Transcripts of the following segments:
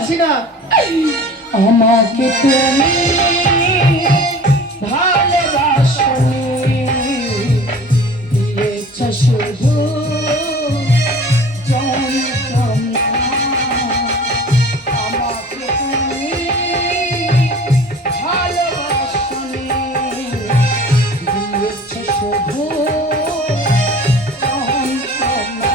ভালোবাসি না। আমাকে তুমি ভালোবাসনি, দিয়েছ শুধু যন্ত্রণা। আমাকে তুমি ভালোবাসনি, দিয়েছ শুধু যন্ত্রণা।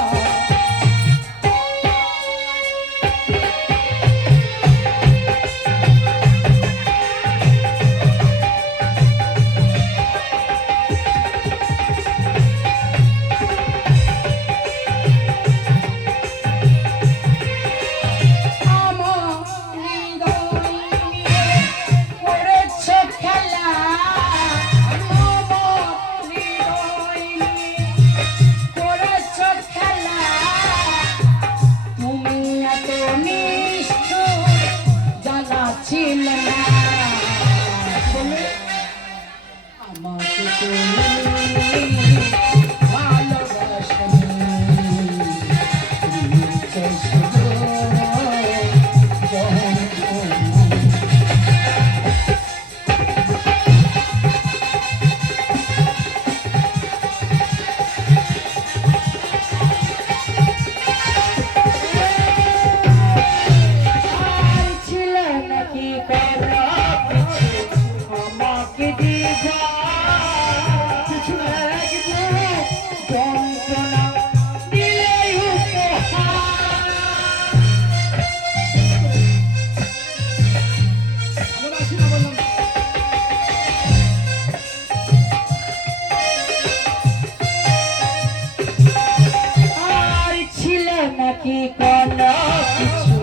নাকি কোনো কিছু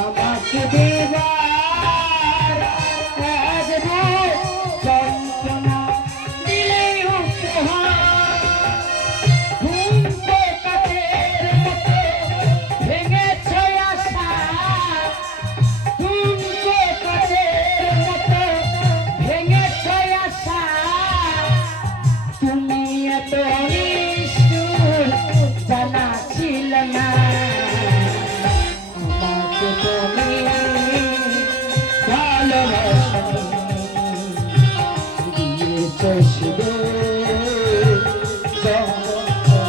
আমাকে দেবার, যন্ত্রণা দিলেই উপহার। ঘুমতে কাঠের মতো ভেঙেছ আশা, ঘুমতে কাঠের মতো ভেঙেছ আশা। তুমি এত নিষ্ঠুর জানা ছিল না, আমাকে তুমি ভালোবাসনি, দিয়েছ শুধু যন্ত্রণা।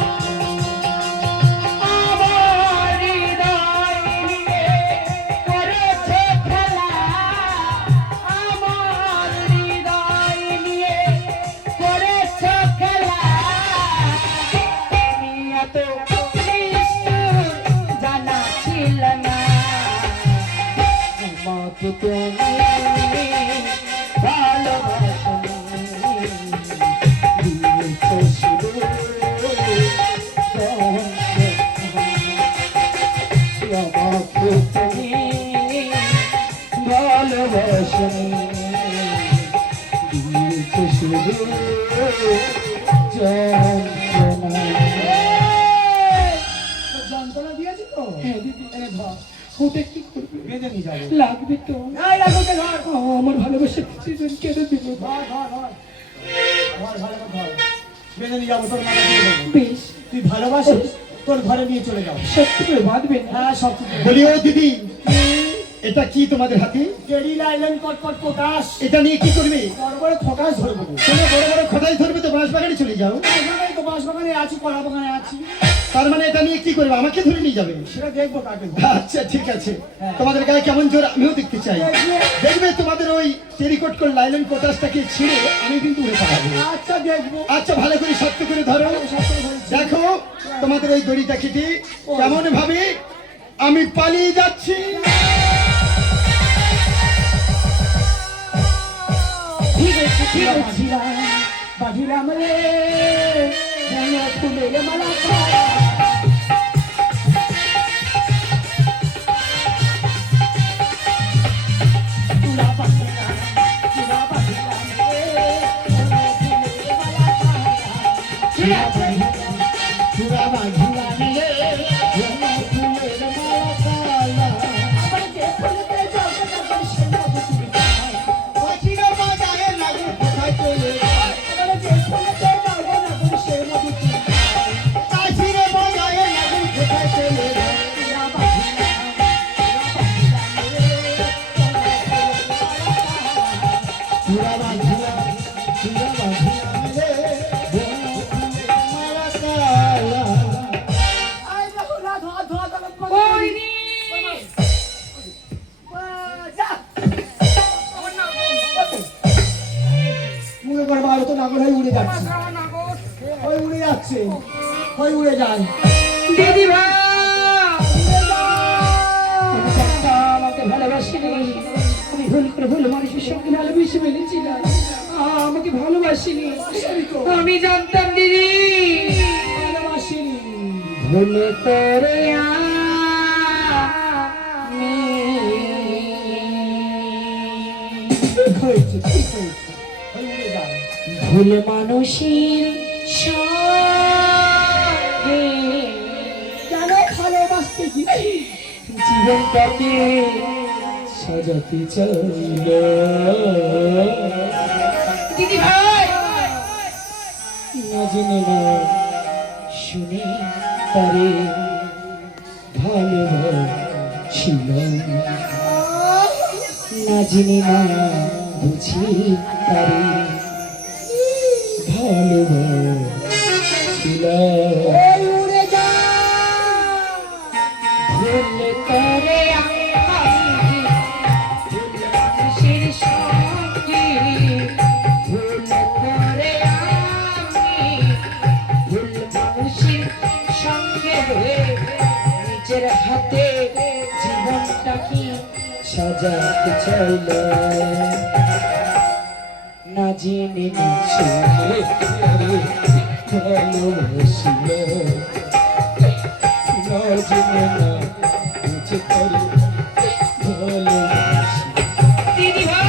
আমার হৃদয় নিয়ে করেছ খেলা, আমার হৃদয় নিয়ে করেছ খেলা। তুমি এত জানা ছিল না, আমাকে তুমি ভালোবাসনি, দিয়েছ শুধু যন্ত্রণা। আমাকে তুমি ভালোবাসনি, দিয়েছ শুধু যন্ত্রণা। যন্ত্রণা দিয়েছি তো। হ্যাঁ দিদি, এনে ধর, ওটা কি করবে? বেঁধে নিয়ে যাবো। লাগবে তো। এই লাগো কে ধর। আমার ভালোবাসা কিছুজন কেটে দিল। ধর ধর ধর ধর, ভালো করে ধর। বেঁধে নিয়ে যাবো, তোর মাথা দিয়ে দেবো। বেশ, তুই ভালোবাসিস, তোর ঘরে নিয়ে চলে যাও। সত্যি করে বাঁধবেন? হ্যাঁ সব কিছু। বলি ও দিদি, এটা কি তোমাদের হাতে? কেডি লাইলেন কটকট পটাশ। এটা নিয়ে কি করবে? বড় বড় খটাস ধরবো। তোমরা বড় বড় খোদাই ধরবে তো বাঁশ বাগানে চলে যাও। এখানেই তো বাঁশ বাগানে আছি, কলা বাগানে আছি। তার মানে এটা নিয়ে কি করবে? আমাকে ধরে নিয়ে যাবে? সেটা দেখবো কাকে। আচ্ছা ঠিক আছে, তোমাদের গায়ে কেমন জোর আমিও দেখতে চাই। দেখবে তোমাদের ওই টেরিকট করে লাইলেন পটাশটাকে ছিঁড়ে আমি কিন্তু উড়ে পাঠাবো। আচ্ছা দেখবো। আচ্ছা ভালো করে শক্ত করে ধরো। দেখো তোমাদের ওই দড়িটা কেটে কেমন ভাবে আমি পালিয়ে যাচ্ছি। ঠিক আছে, ঠিক আছে। বাজিরাম বাজিরাম রে, যেন ফুলের মালা করা। তুলা বাজিরাম, তুলা বাজিরাম রে, যেন ফুলের মালা করা। ঠিক আছে। তুরা বাঁধিলাম রে, যেন ফুলের মালা কালা। আমার যে ফুলেতে জগতে জগতে সে মধু তুমি পাও। পাখিরা বাজারে লাগে কোথায় চলে যায়? আমার যে ফুলেতে জগতে জগতে সে মধু তুমি পাও। পাখিরা পাগল হয়ে উড়ে যাচ্ছে, ওই উড়ে যাচ্ছে, ওই উড়ে যায়। দিদি ভাই আমাকে ভালোবাসিনি, আমি ভুল করে ভুল মানুষের সঙ্গে ভালোবেসে ফেলেছিলাম, আমাকে ভালোবাসিনি, আমি জানতাম দিদি ভালোবাসিনি। ভুল করে ঠিক হয়েছে, ঠিক হয়েছে, ওই উড়ে যায়। ভুল মানুষের সঙ্গে কেন ভালোবাসতে গিয়ে জীবনটাকে সাজাতে চাইল। দিদি ভাই না জেনে না শুনে তারে ভালোবাসিল, না জেনে না বুঝি তারে ভালোবাসিল। ওই উড়ে যায়। ভুল করে আমি ভুল মানুষের সঙ্গে, ভুল করে আমি ভুল মানুষের সঙ্গে নিজের হাতে জীবনটাকে সাজাতে চাইল, না জেনে না শুনে ভালোবাসিল, না জেনে না বুঝে তারে ভালোবাসিল। দিদি ভাই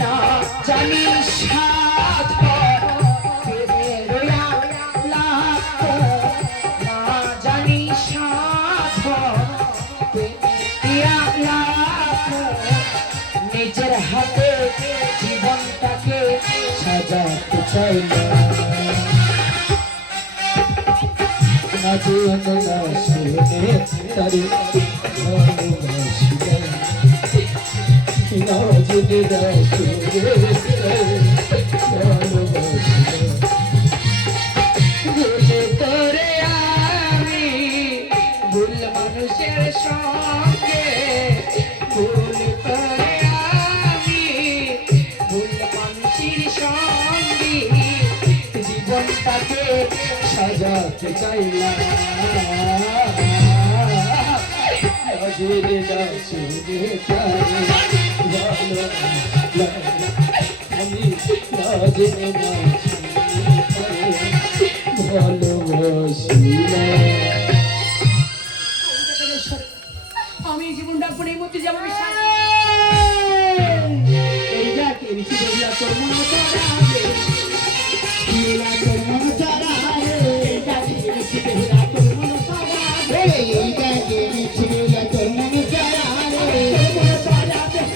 না জানি সাধন রোয়া লাভ, না জানি সাধন লাভ, নিজের হাতে জীবনটাকে সাজাতে চাইল, না জেনে না শুনে তারে ভালোবাসিল, না জেনে না শুনে ভালোবাসিল। ভুল করে আমি ভুল মানুষের সঙ্গে, ভুল করে আমি ভুল মানুষের সঙ্গে জীবনটাকে সাজাতে চাইলাম, নজরে না শুনে তারে ভালোবাসিলাম, আমি নজরে না শুনে তারে ভালোবাসিলাম। আমি জীবনটা পরে মধ্যে যাবো এই দেখ এই ঋষিদেবীরা তোর মনে চড়াবে, তোর মনে চড়াবে, এই দেখ এই ঋষিদেবীরা তোর মনে চড়াবে, এই দেখ এই ঋষিদেবীরা তোর মনে চড়াবে, তোর মনে চড়াবে,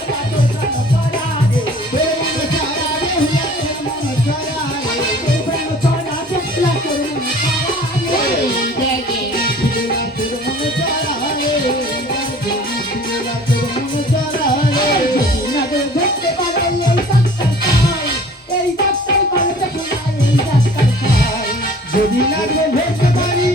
তোর মনে চড়াবে, তোর মনে চড়াবে, তোর মনে চড়াবে, তোর মনে চড়াবে, তোর মনে চড়াবে, এই দেখ এই ঋষিদেবীরা তোর মনে চড়াবে, এই দেখ এই ঋষিদেবীরা তোর মনে চড়াবে। যদি না দেখতে পারে এই ডাক্তার পাই, এই ডাক্তার পাই, এই ডাক্তার পাই, যদি না ধরতে পারি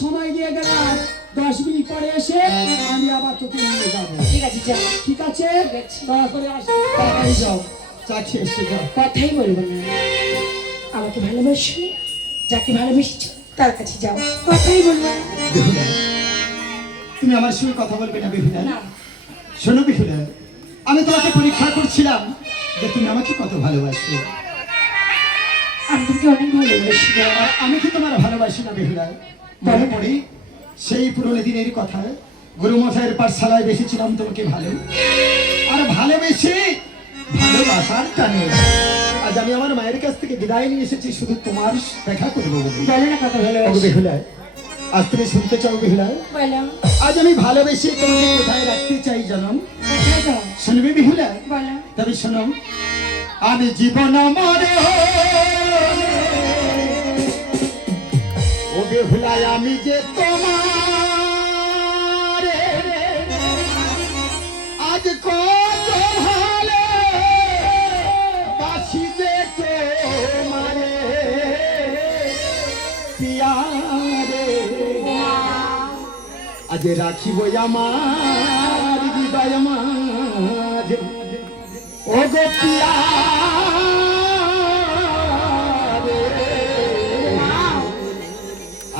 সময় দিয়ে গেলাম, 10 মিনিট পরে এসে আমি আবার তোকে নিয়ে যাবো। ঠিক আছে যাও। ঠিক আছে? ঠিক আছে। দয়া করে আসো। তাড়াতাড়ি যাও, চা খেয়ে এসে যাও। কথাই বলবো না, আমাকে ভালোবাসো, যাকে ভালোবেসেছো তার কাছে যাও, কথাই বলবো না। বেহুলা, তুমি আমার সঙ্গে কথা বলবে না বেহুলা? না। শোনো বেহুলা, আমি তোমাকে পরীক্ষা করছিলাম যে তুমি আমাকে কত ভালোবাসো। আমি তোমাকে অনেক ভালোবাসি গো। আর আমি কি তোমার ভালোবাসি না বেহুলা? মনে পড়ি সেই পুরনো দিনের কথা, গুরুমশাইয়ের পাঠশালায় বেসেছিলাম তোমাকে ভালো, আর ভালোবেসে ভালোবাসার টানে আজ আমি আমার মায়ের কাছ থেকে বিদায় নিয়ে এসেছি শুধু তোমার দেখা করবো বলে। বলো না কত ওগো ভালোবাসি। বেহুলা, আজ তুমি শুনতে চাও বেহুলা? বলো। আজ আমি ভালোবেসে তোমাকে কোথায় রাখতে চাই জানো? কোথায় যাও? শুনবে বেহুলা? বলো। তবে শোনো, আমি জীবন মরে ও বেহুলায় আমি যে তোমার আজ কত ভালো বাসি যে তোমারে পিয়ারে আজ রাখিব আমার হৃদয় মাঝে ও গো পিয়া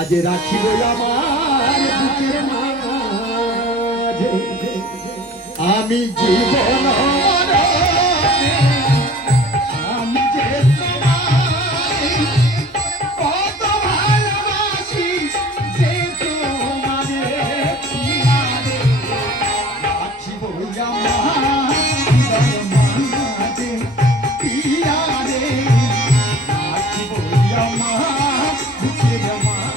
আজ রাখিব আমার বুকের মাঝে আমি জীবন আমি যে তোমায় কত ভালোবাসি যে তোমারে পিয়ারে রাখিব আমার হৃদয় মাঝে পিয়ারে রাখিব আমার বুকের মাঝে।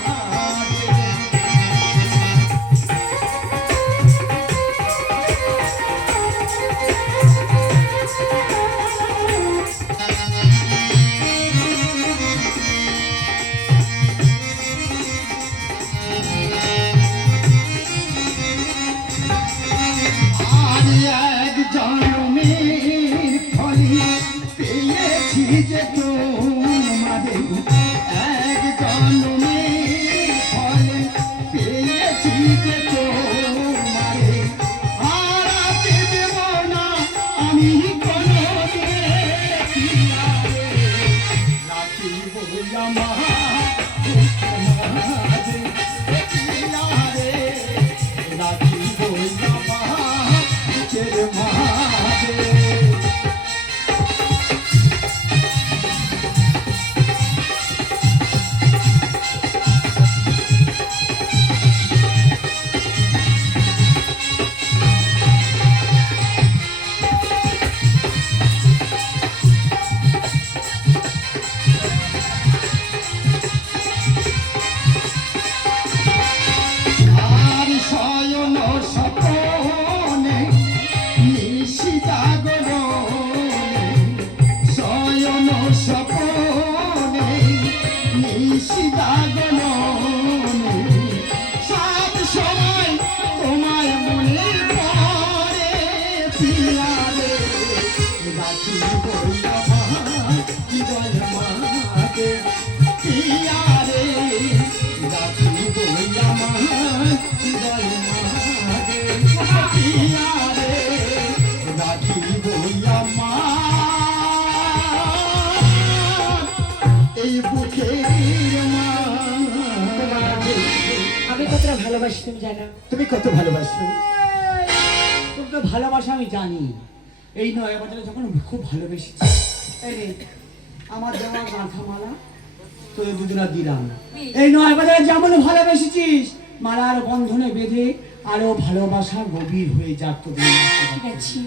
আমি এক জন্মের ফলে পেয়েছি যে তোমারে, এক জন্মের ফলে পেয়েছি যে তোমারে, হারাতে দেব না আমি কোনোদিন পিয়ারে, রাখিব আমার বুকের মাঝে পিয়ারে, রাখিব আমার বুকের মাঝে। আর শয়ন স্বপনে নিশি জাগরণে, শয়ন স্বপনে নিশি জাগরণে সব সময় তোমায় মনে পড়ে পিয়ারে, রাখিব আমার হৃদয় মাঝে পিয়ারে, রাখিব আমার হৃদয় মাঝে পিয়ারে, রাখিব আমার এই বুকের মাঝে। আমি কতটা ভালোবাসি তুমি জানো? তুমি কত ভালোবাসো? তোকে ভালোবাসা আমি জানি। এই নয় বাজারে যখন খুব ভালোবেসেছি, এই নে, আমার দেওয়া গাঁথা মালা তোদের দুদিনা দিলাম। এই নয় বাজারে যেমন ভালোবেসেছিস মালার বন্ধনে বেঁধে আরো ভালোবাসা গভীর হয়ে যাক তোদের। ঠিক আছে।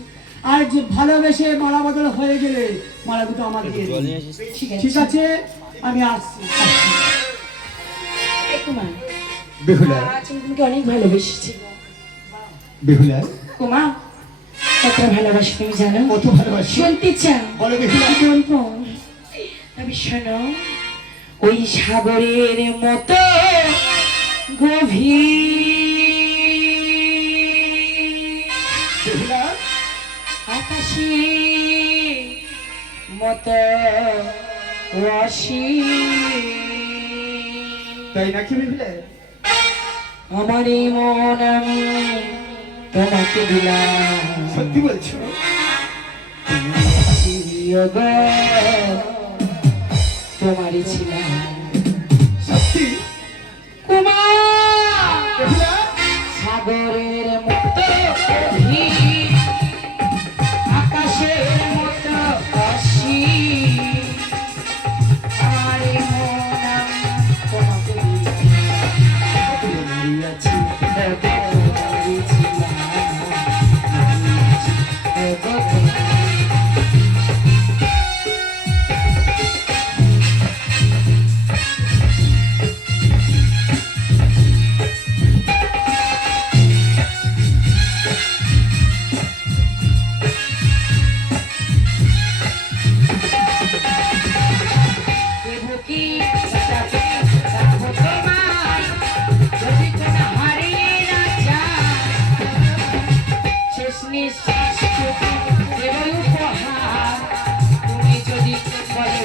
আর যে ভালোবেসে মালা বদল হয়ে গেলে মালা দুটো আমার দিয়ে দিবি। ঠিক আছে। ঠিক আছে, আমি আসছি। কুমা, বেহুলা, আজ আমি তোমাকে অনেক ভালোবেসেছি গো। বেহুলা, কুমা, কতটা ভালোবাসি তুমি জানো? কত ভালোবাসি শুনতে চাও? বলো বেহুলা। বলবো, তবে শোনো, ওই সাগরের মতো গভীর, বেহুলা, আকাশের মতো অসীম, তাই নাকি বেহুলা? আমার এই মন আমি তোমাকে দিলাম। সত্যি বলছো? তোমারই ছিলাম সত্যি? কুমার, বেহুলা, সাগরের মতো গভীর, আকাশের মতো অসীম, আমার এই মন আমি তোমাকে দিলাম। তোমারই আছি, তোমারই ছিলাম, তুমি যদি বলো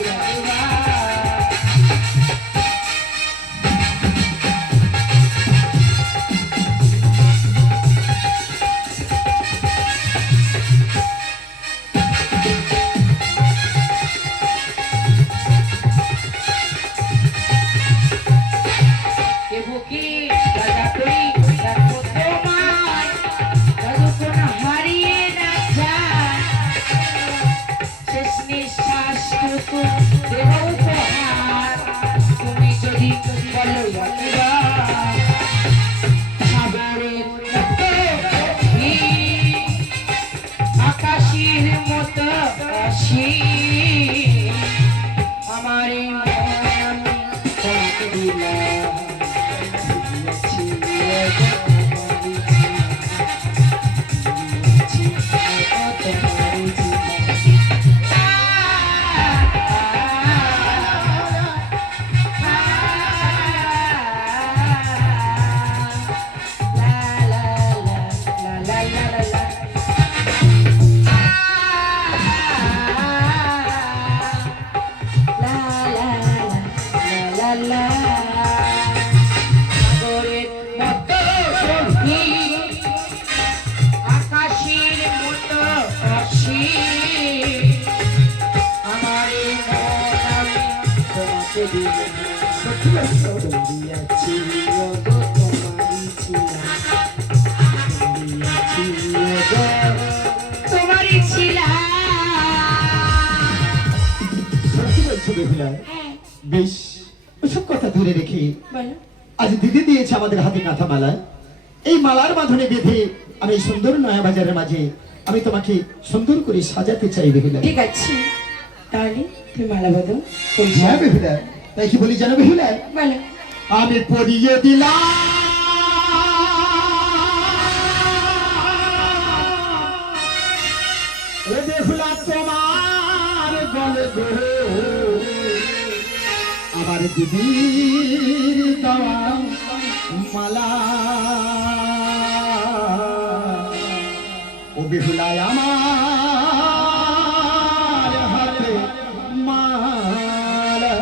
তুমি যদি বলো সাগরের মতো আকাশের মতো অসীম, আমার এই মন আমি তোমাকে দিলাম। আকাশের মতো অসীম, আমার এই মন আমি তোমাকে দিলাম। সত্যি বলছো? দিয়াছি ওগো তোমারই ছিলাম, দিয়াছি ওগো তোমারই ছিলাম। সত্যি বলছো বেহুলা? হ্যাঁ, বেশ, ওসব কথা দূরে রেখে বলো। আজ দিদি দিয়েছে আমাদের হাতে কাঁথা মালা। এই মালার বাঁধনে বেঁধে আমি এই সুন্দর নয়া বাজারের মাঝে আমি তোমাকে সুন্দর করে সাজাতে চাই বেহুলা। ঠিক আছে, তাহলে তুমি মালা বদল হ্যাঁ বেহুলা, তাই কি বলি জানো বেহুলা? বলো। আমি পরিয়ে দিলাম ও বেহুলা তোমার গলে গো আমার দিদির দেওয়া মালা। ও বেহুলায় আমার হাতে মালা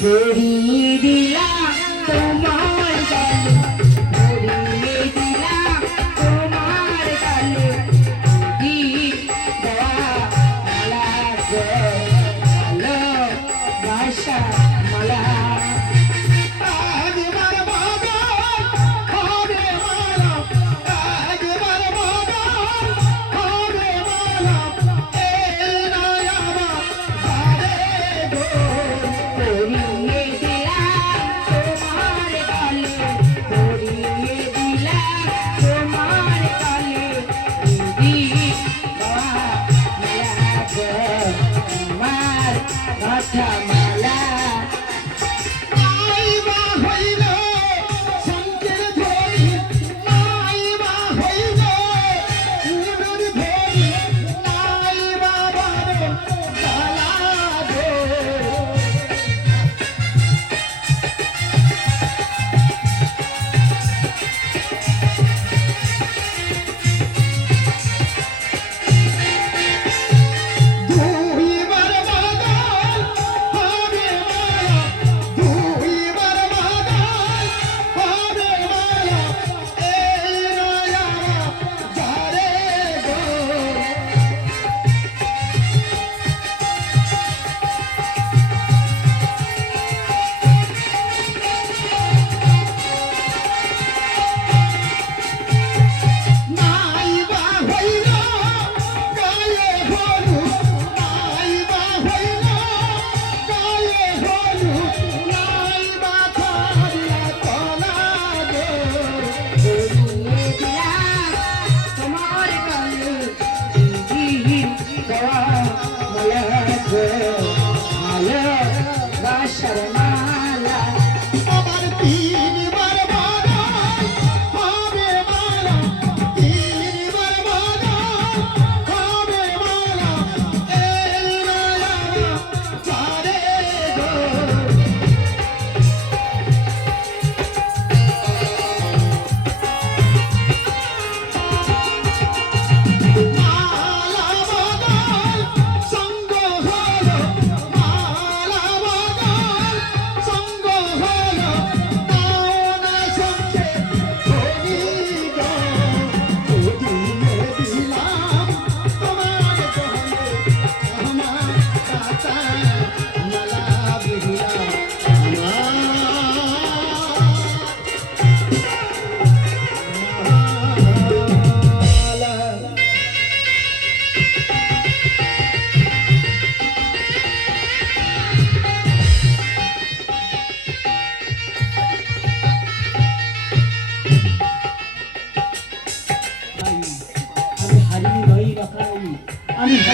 পরিয়ে দিলাম তোমার গালে, পরিয়ে দিলাম তোমার গালে, দিদি দেওয়া মালা গো, ভালোবাসা মালা। পরিয়ে দিলাম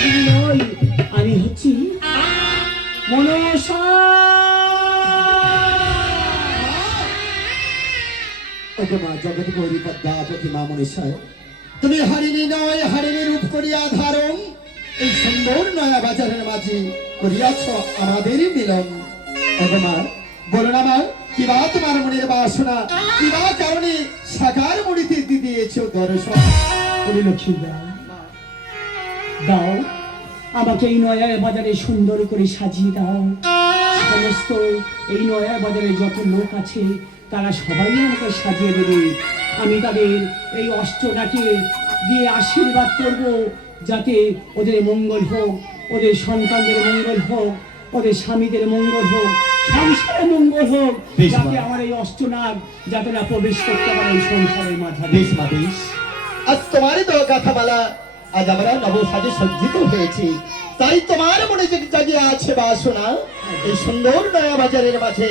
হারিয়ে নই, আমি হচ্ছি মনসা। ওকে মা জগৎ গৌরী পদ্মাবতী মা মনীষায়, তুমি হারিনি নয় হারিনি রূপ করিয়া ধারণ, এই সুন্দর নয়া বাজারের মাঝে করিয়াছ আমাদেরই মিলন। ওকে মা বলো না মা, কিবা তোমার মনের বাসনা, কিবা কারণে সাকার মনিতে দিয়েছ দর্শন। ওরে লক্ষ্মী দাও, দাও আমাকে এই নয়া বাজারে সুন্দর করে সাজিয়ে দাও। সমস্ত এই নয়া বাজারে যত লোক আছে তারা সবাই আমাকে সাজিয়ে দেবে। আমি তাদের এই অষ্টনাকে দিয়ে আশীর্বাদ করব, যাতে ওদের মঙ্গল হোক, ওদের সন্তানদের মঙ্গল হোক, ওদের স্বামীদের মঙ্গল হোক, সংসারের মঙ্গল হোক, বেশ মা। যাতে আমার এই অষ্টনাগ যাতে না প্রবেশ করতে পারে এই সংসারের মাঝে। বেশ মা বেশ, আজ তোমারই তো কথা বলা, আজ আমরা নবসাজে সজ্জিত হয়েছি, তাই তোমার মনে যে জাগিয়ে আছে বাসনা, এই সুন্দর নয়া বাজারের মাঝে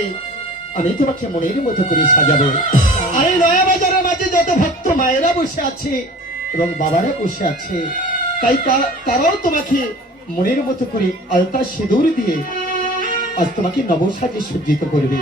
আমি তোমাকে মনের মতো করে সাজাবো। আর এই নয়া বাজারের মাঝে যত ভক্ত মায়েরা বসে আছে এবং বাবারা বসে আছে, তাই তারাও তোমাকে মনের মতো করে আলতা সিঁদুর দিয়ে আজ তোমাকে নবসাজে সজ্জিত করবে।